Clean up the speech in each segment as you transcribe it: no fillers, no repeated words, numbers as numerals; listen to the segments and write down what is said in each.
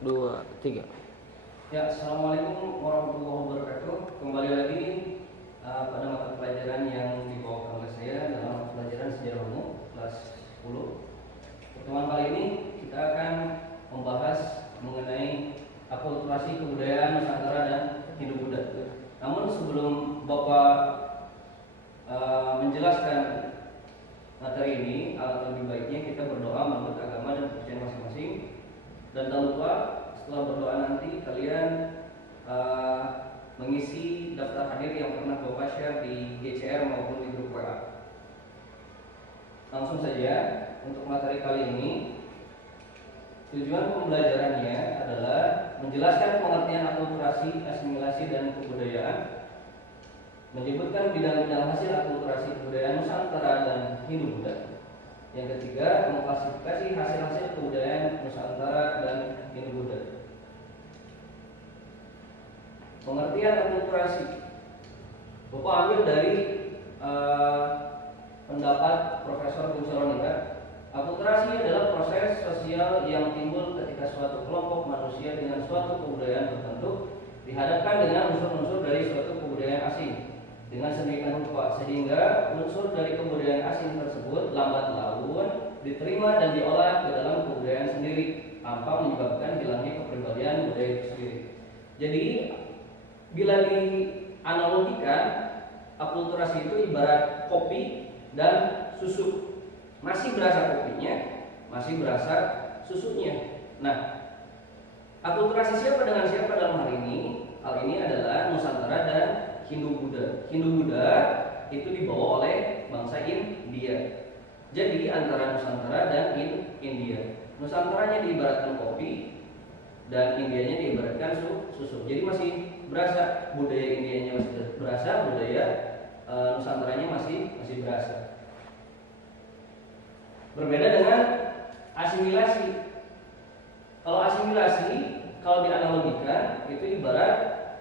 2, 3. Ya, assalamualaikum warahmatullahi wabarakatuh. Kembali lagi pada mata pelajaran yang dibawakan oleh saya dalam mata pelajaran sejarah umum kelas 10. Pertemuan kali ini kita akan membahas mengenai akulturasi kebudayaan Nusantara dan Hindu-Buddha. Namun sebelum Bapak menjelaskan materi ini, lebih baiknya kita berdoa menurut agama dan kepercayaan masing-masing. Dan tak lupa setelah berdoa nanti kalian mengisi daftar hadir yang pernah Bapak share di GCR maupun di grup WA. Langsung saja untuk materi kali ini. Tujuan pembelajarannya adalah menjelaskan pengertian akulturasi, asimilasi, dan kebudayaan, menyebutkan bidang-bidang hasil akulturasi kebudayaan Nusantara dan Hindu-Buddha. Yang ketiga, mengklasifikasi hasil-hasil kebudayaan Nusantara dan Hindu-Buddha. Pengertian akulturasi Bapak ambil dari pendapat Profesor Buncelonika. Akulturasi adalah proses sosial yang timbul ketika suatu kelompok manusia dengan suatu kebudayaan tertentu dihadapkan dengan unsur-unsur dari suatu kebudayaan asing dengan sedemikian rupa sehingga unsur dari kebudayaan asing tersebut lambat laun diterima dan diolah ke dalam kebudayaan sendiri tanpa menyebabkan hilangnya kepribadian budaya itu sendiri. Jadi bila dianalogikan, akulturasi itu ibarat kopi dan susu. Masih berasa kopinya, masih berasa susunya. Nah, akulturasi siapa dengan siapa dalam hal ini? Hal ini adalah Nusantara dan Hindu-Buddha. Hindu-Buddha itu dibawa oleh bangsa India. Jadi antara Nusantara dan India. Nusantaranya diibaratkan kopi dan Indianya diibaratkan susu. Jadi masih berasa budaya Indianya masih berasa, budaya Nusantaranya masih berasa. Berbeda dengan asimilasi. Kalau asimilasi, kalau dianalogikan itu ibarat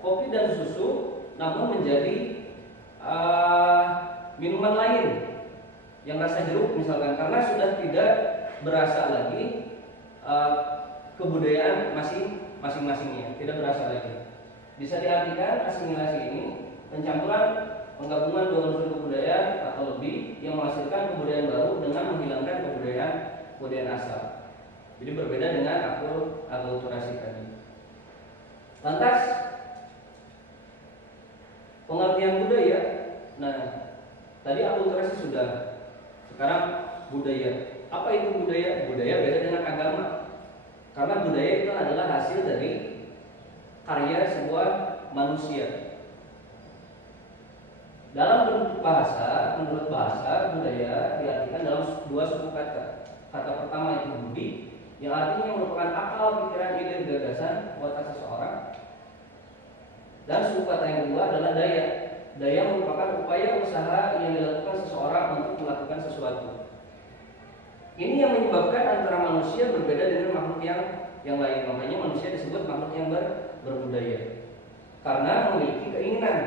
kopi dan susu, namun menjadi minuman lain yang rasa jeruk misalkan, karena sudah tidak berasa lagi kebudayaan masing-masingnya, tidak berasa lagi. Bisa diartikan asimilasi ini pencampuran penggabungan dua unsur kebudayaan atau lebih yang menghasilkan kebudayaan baru dengan menghilangkan kebudayaan asal. Jadi berbeda dengan akulturasi tadi. Lantas pengertian budaya. Nah, tadi akulturasi sudah. Sekarang budaya. Apa itu budaya? Budaya beda dengan agama. Karena budaya itu adalah hasil dari karya sebuah manusia. Dalam bentuk bahasa, menurut bahasa, budaya diartikan dalam dua suku kata. Kata pertama itu budi, yang artinya merupakan akal, pikiran, ide, gagasan, watak seseorang. Dan suku kata yang kedua adalah daya. Daya merupakan upaya usaha yang dilakukan seseorang untuk melakukan sesuatu. Ini yang menyebabkan antara manusia berbeda dengan makhluk yang lain. Makanya manusia disebut makhluk yang berbudaya karena memiliki keinginan.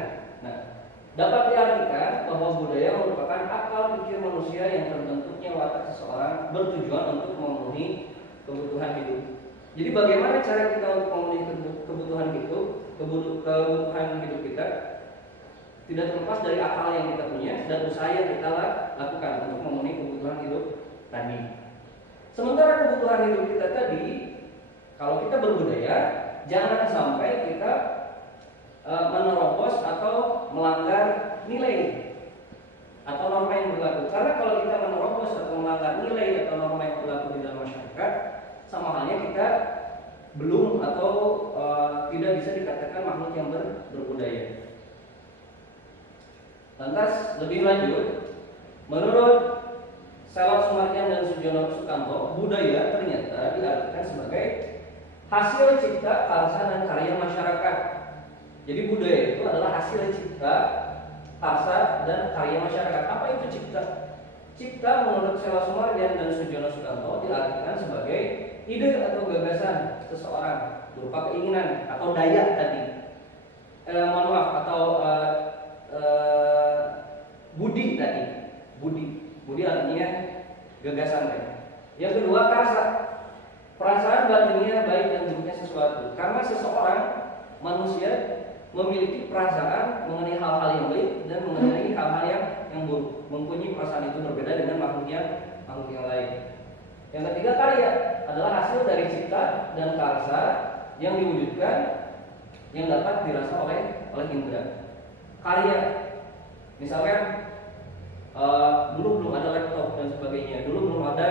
Nah, dapat diartikan bahwa budaya merupakan akal pikir manusia yang terbentuknya watak seseorang bertujuan untuk memenuhi kebutuhan hidup. Jadi bagaimana cara kita untuk memenuhi kebutuhan hidup kita? Tidak terlepas dari akal yang kita punya dan usaha yang kita lakukan untuk memenuhi kebutuhan hidup tadi. Sementara kebutuhan hidup kita tadi, kalau kita berbudaya, jangan sampai kita menerobos atau melanggar nilai atau norma yang berlaku. Karena kalau kita menerobos atau melanggar nilai atau norma yang berlaku di dalam masyarakat, sama halnya kita belum atau tidak bisa dikatakan makhluk yang berbudaya. Lantas lebih lanjut, menurut Selok Sumartian dan Sujono Sukanto, budaya ternyata diartikan sebagai hasil cipta, karsa, dan karya masyarakat. Jadi budaya itu adalah hasil cipta, karsa, dan karya masyarakat. Apa itu cipta? Cipta menurut Selok Sumartian dan Sujono Sukanto diartikan sebagai ide atau gagasan seseorang berupa keinginan atau daya tadi. Budi tadi. Budi artinya gagasan tadi. Yang kedua, karsa. Perasaan batinnya baik dan buruknya karena seseorang manusia memiliki perasaan mengenai hal-hal yang baik dan mengenai hal-hal yang buruk. Mempunyai perasaan itu berbeda dengan makhluk yang lain. Yang ketiga, karya adalah hasil dari cipta dan karsa yang diwujudkan yang dapat dirasa oleh indera. Karya, misalkan dulu belum ada laptop dan sebagainya, dulu belum ada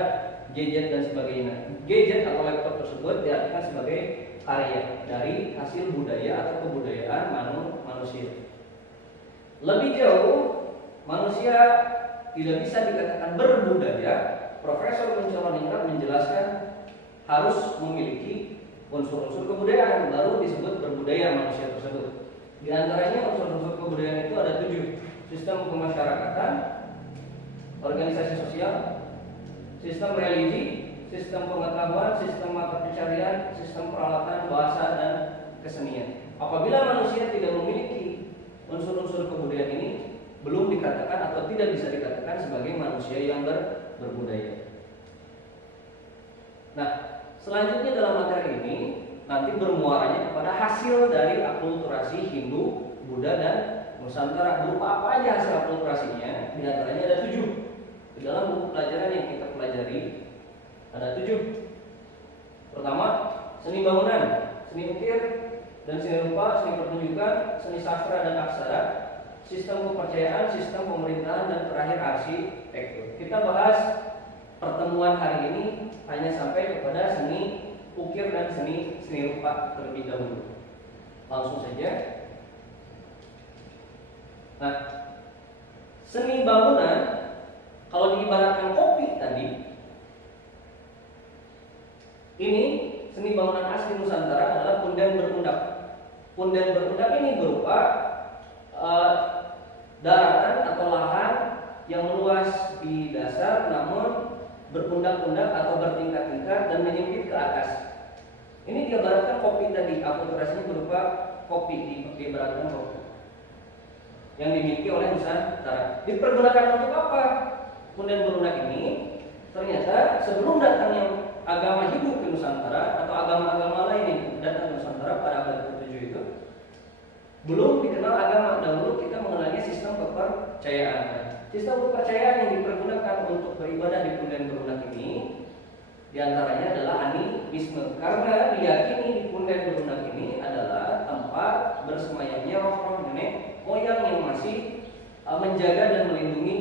gadget dan sebagainya. Gadget atau laptop tersebut diartikan sebagai karya dari hasil budaya atau kebudayaan manusia. Lebih jauh, manusia tidak bisa dikatakan berbudaya. Profesor Muncaroningrat menjelaskan harus memiliki unsur-unsur kebudayaan baru disebut berbudaya manusia tersebut. Di antaranya unsur-unsur kebudayaan itu ada 7: sistem kemasyarakatan, organisasi sosial, sistem religi, sistem pengetahuan, sistem mata pencarian, sistem peralatan, bahasa, dan kesenian. Apabila manusia tidak memiliki unsur-unsur kebudayaan ini, belum dikatakan atau tidak bisa dikatakan sebagai manusia yang berbudaya. Nah, selanjutnya dalam materi ini nanti bermuaranya kepada hasil dari akulturasi Hindu, Buddha, dan Nusantara. Berupa apa aja hasil akulturasinya? Di antaranya ada 7. Di dalam buku pelajaran yang kita pelajari ada 7. Pertama, seni bangunan, seni ukir dan seni rupa, seni pertunjukan, seni sastra dan aksara, sistem kepercayaan, sistem pemerintahan, dan terakhir arsitektur. Kita bahas pertemuan hari ini hanya sampai kepada seni ukir dan seni rupa terlebih dahulu. Langsung saja. Nah, seni bangunan kalau diibaratkan kopi tadi, ini seni bangunan asli Nusantara adalah punden berundak. Punden berundak ini berupa daratan atau lahan yang meluas di dasar namun berundak-undak atau bertingkat-tingkat dan menyempit ke atas. Ini diibaratkan kopi tadi, akulturasinya berupa kopi, diibaratkan kopi yang dimiliki oleh Nusantara. Dipergunakan untuk apa? Punden berundak ini ternyata sebelum datangnya agama Hindu ke Nusantara atau agama-agama lain yang datang ke Nusantara pada abad ke-7 itu, belum dikenal agama. Dahulu kita mengenalnya sistem kepercayaan. Sistem kepercayaan yang dipergunakan untuk beribadah di punden berundak ini diantaranya adalah animisme, karena diyakini di punden berundak ini adalah tempat bersemayamnya roh-roh nenek moyang yang masih menjaga dan melindungi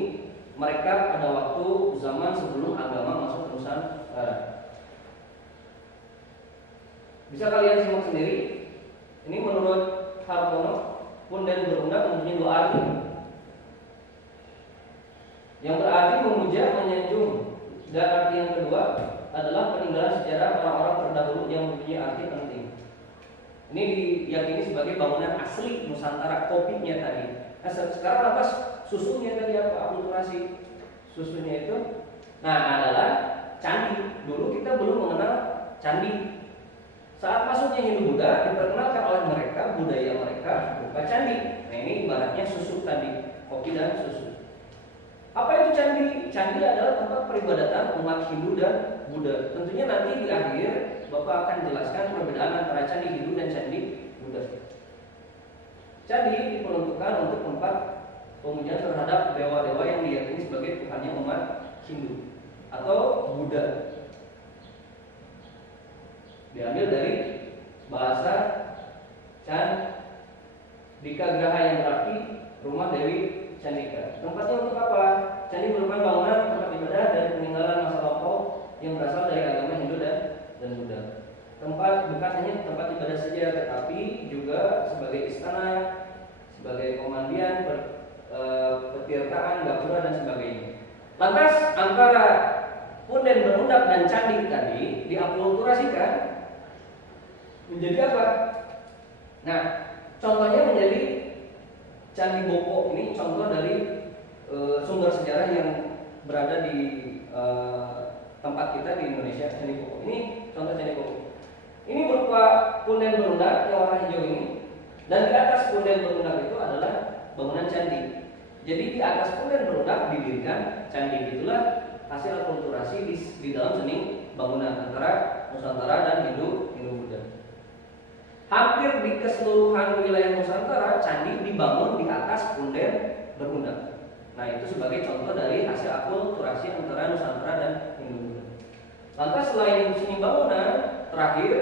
mereka pada waktu zaman sebelum agama masuk ke Nusantara. Bisa kalian simak sendiri. Ini menurut Hartono, punden berundak mempunyai 2 arti. Yang berarti memuja, menyanjung, dan arti yang kedua adalah peninggalan sejarah orang-orang terdahulu yang mempunyai arti penting. Ini diyakini sebagai bangunan asli Nusantara, kopinya tadi. Nah, sekarang lantas susunya tadi apa? Akulturasi susunya itu, adalah candi. Dulu kita belum mengenal candi. Saat masuknya Hindu Buddha diperkenalkan oleh mereka budaya mereka berupa candi. Nah, ini ibaratnya susu tadi, kopi dan susu. Apa itu candi? Candi adalah tempat peribadatan umat Hindu dan Buddha. Tentunya nanti di akhir Bapak akan jelaskan perbedaan antara candi Hindu dan candi Buddha. Candi diperuntukkan untuk tempat pemujaan terhadap dewa-dewa yang diyakini sebagai Tuhannya umat Hindu atau Buddha. Diambil dari bahasa Candika Graha yang berarti rumah Dewi Candika. Tempatnya untuk apa? Candi merupakan bangunan tempat ibadah dari peninggalan masa lampau yang berasal dari agama Hindu dan Buddha. Tempat bukan hanya tempat ibadah saja, tetapi juga sebagai istana, sebagai pemandian, petirtaan, gapura, dan sebagainya. Lantas antara punden berundak dan candi tadi diakulturasikan menjadi apa? Nah, contohnya menjadi Candi Boko. Ini contoh dari sumber sejarah yang berada di tempat kita di Indonesia, Candi Boko. Ini contoh Candi Boko. Ini berupa punden berundak yang warna hijau ini, dan di atas punden berundak itu adalah bangunan candi. Jadi di atas punden berundak didirikan candi. Itulah hasil akulturasi di dalam seni bangunan antara Nusantara dan Hindu Buddha. hampir di keseluruhan wilayah Nusantara candi dibangun di atas punden berundang. Nah, itu sebagai contoh dari hasil akulturasi antara Nusantara dan Hindu. Lantas selain seni bangunan, terakhir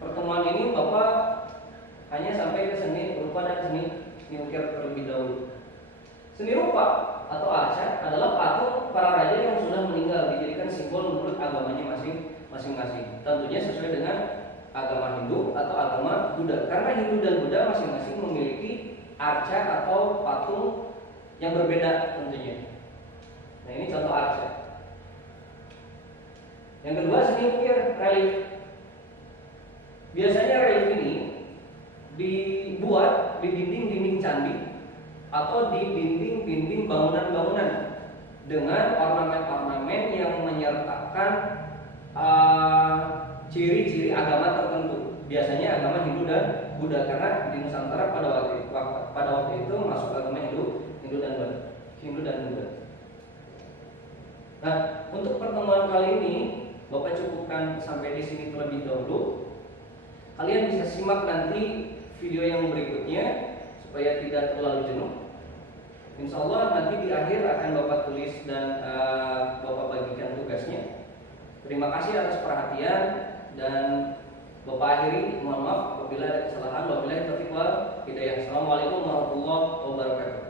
pertemuan ini Bapak hanya sampai ke seni rupa dan seni ukir terlebih dahulu. Seni rupa atau arca adalah patung para raja yang sudah meninggal, dijadikan simbol menurut agamanya masing-masing. Tentunya sesuai dengan agama Hindu atau agama Buddha. Karena Hindu dan Buddha masing-masing memiliki arca atau patung yang berbeda tentunya. Nah, ini contoh arca. Yang kedua, seni ukir relief. Biasanya relief ini dibuat di dinding-dinding candi atau di dinding-dinding bangunan-bangunan dengan ornamen-ornamen yang menyertakan ciri-ciri agama tertentu. Biasanya agama Hindu dan Buddha, karena di Nusantara pada waktu itu masuk agama Hindu dan Buddha. Nah, untuk pertemuan kali ini Bapak cukupkan sampai di sini terlebih dahulu. Kalian bisa simak nanti video yang berikutnya supaya tidak terlalu jenuh. Insya Allah nanti di akhir akan Bapak tulis dan Bapak bagikan tugasnya. Terima kasih atas perhatian dan Bapak akhiri. Mohon maaf apabila ada kesalahan. Wabillahi taufiq wal hidayah. Assalamualaikum warahmatullahi wabarakatuh.